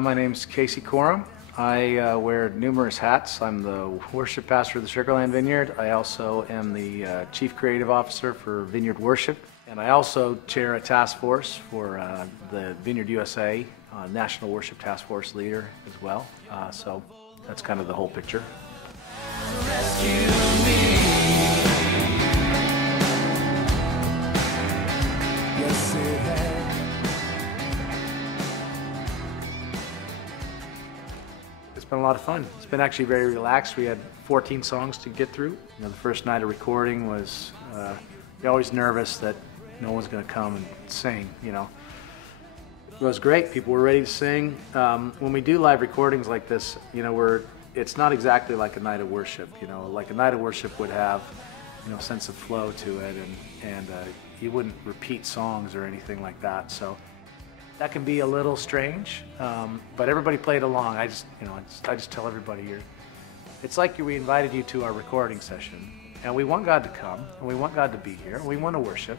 My name's Casey Corum. I wear numerous hats. I'm the worship pastor of the Sugarland Vineyard. I also am the Chief Creative Officer for Vineyard Worship. And I also chair a task force for the Vineyard USA, National Worship Task Force leader as well. So that's kind of the whole picture. It's been a lot of fun. It's been actually very relaxed. We had 14 songs to get through. The first night of recording was, you're always nervous that no one's going to come and sing, It was great. People were ready to sing. When we do live recordings like this, it's not exactly like a night of worship. Like a night of worship would have, a sense of flow to it, and you wouldn't repeat songs or anything like that. So that can be a little strange, but everybody played along. I just tell everybody here, it's like we invited you to our recording session, and we want God to come, and we want God to be here, and we want to worship,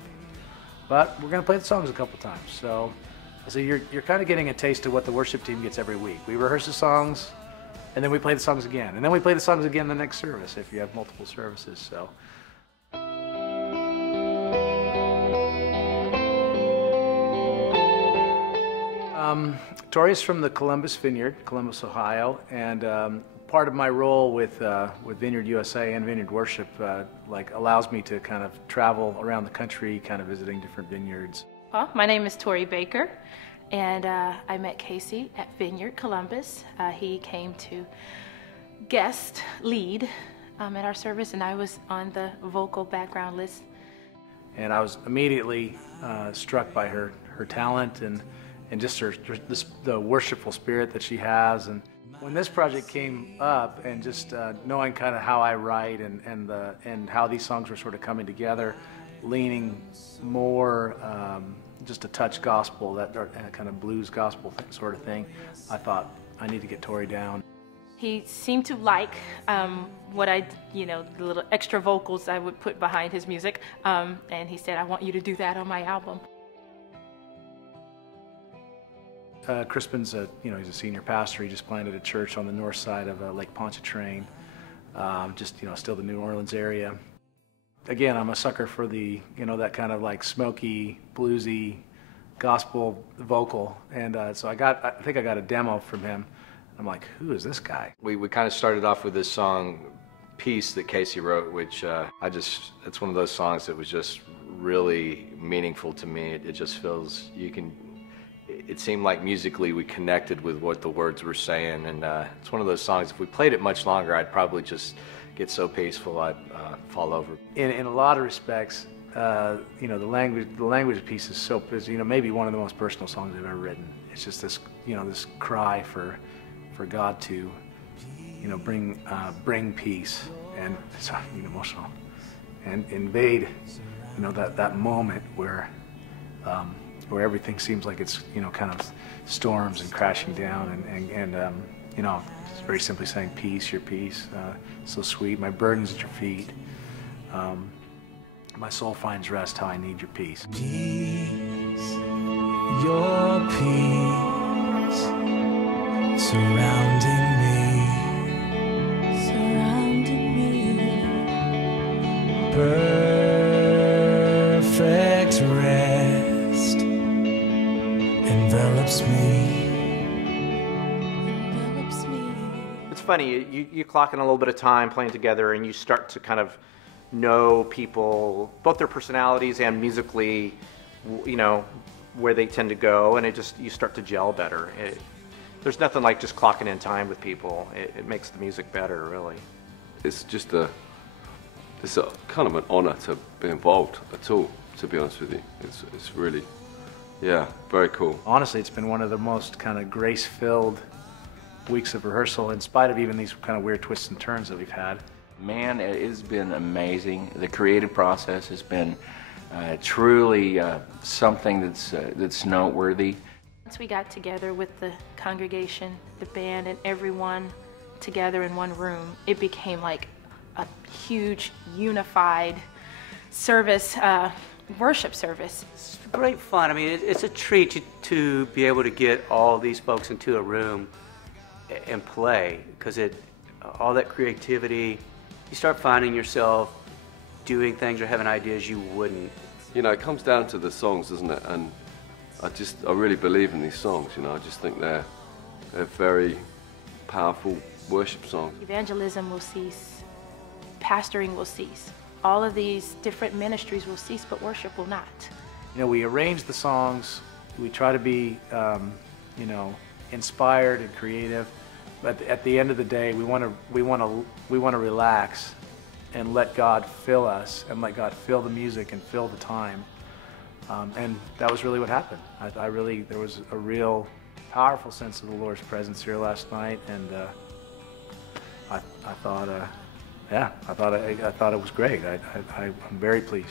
but we're going to play the songs a couple times. So you're kind of getting a taste of what the worship team gets every week. We rehearse the songs, and then we play the songs again, and then we play the songs again the next service if you have multiple services. So. Tori's from the Columbus Vineyard, Columbus, Ohio, and part of my role with Vineyard USA and Vineyard Worship allows me to kind of travel around the country, kind of visiting different vineyards. Well, my name is Tori Baker, and I met Casey at Vineyard Columbus. He came to guest lead at our service, and I was on the vocal background list. And I was immediately struck by her talent and just the worshipful spirit that she has. And when this project came up, and just knowing kind of how I write and how these songs were sort of coming together, leaning more just a touch gospel, that kind of blues gospel sort of thing, I thought I need to get Tori down. He seemed to like what the little extra vocals I would put behind his music, and he said, "I want you to do that on my album." Crispin's he's a senior pastor. He just planted a church on the north side of Lake Pontchartrain, still the New Orleans area. Again, I'm a sucker for the, that kind of like smoky, bluesy, gospel vocal, and so I think I got a demo from him. I'm like, who is this guy? We kind of started off with this song, Peace, that Casey wrote, which it's one of those songs that was just really meaningful to me. It just feels, it seemed like musically we connected with what the words were saying, and it's one of those songs, if we played it much longer, I'd probably just get so peaceful I'd fall over. In a lot of respects, the language piece is maybe one of the most personal songs I've ever written. It's just this, this cry for God to, bring peace, and it's emotional, and invade, that moment where everything seems like it's, kind of storms and crashing down, and it's very simply saying, peace, your peace, so sweet, my burden's at your feet, my soul finds rest, how I need your peace. Peace, your peace, surrounding me, perfect rest envelops me. It's funny, you clock in a little bit of time playing together, and you start to kind of know people, both their personalities and musically, where they tend to go, and you start to gel better. There's nothing like just clocking in time with people. It makes the music better, really. It's just it's a kind of an honor to be involved at all, to be honest with you. It's really, yeah, very cool. Honestly, it's been one of the most kind of grace-filled weeks of rehearsal, in spite of even these kind of weird twists and turns that we've had. Man, it has been amazing. The creative process has been truly something that's noteworthy. Once we got together with the congregation, the band, and everyone together in one room, it became like a huge, unified service worship service. It's great fun. I mean, it's a treat to be able to get all these folks into a room and play, because all that creativity, you start finding yourself doing things or having ideas you wouldn't. You know, it comes down to the songs, doesn't it? And I really believe in these songs, you know. I just think they're very powerful worship songs. Evangelism will cease, pastoring will cease, all of these different ministries will cease, but worship will not. You know, we arrange the songs, we try to be, you know, inspired and creative, but at the end of the day, we want to relax and let God fill us and let God fill the music and fill the time. And that was really what happened. There was a real powerful sense of the Lord's presence here last night, and I thought it was great. I'm very pleased.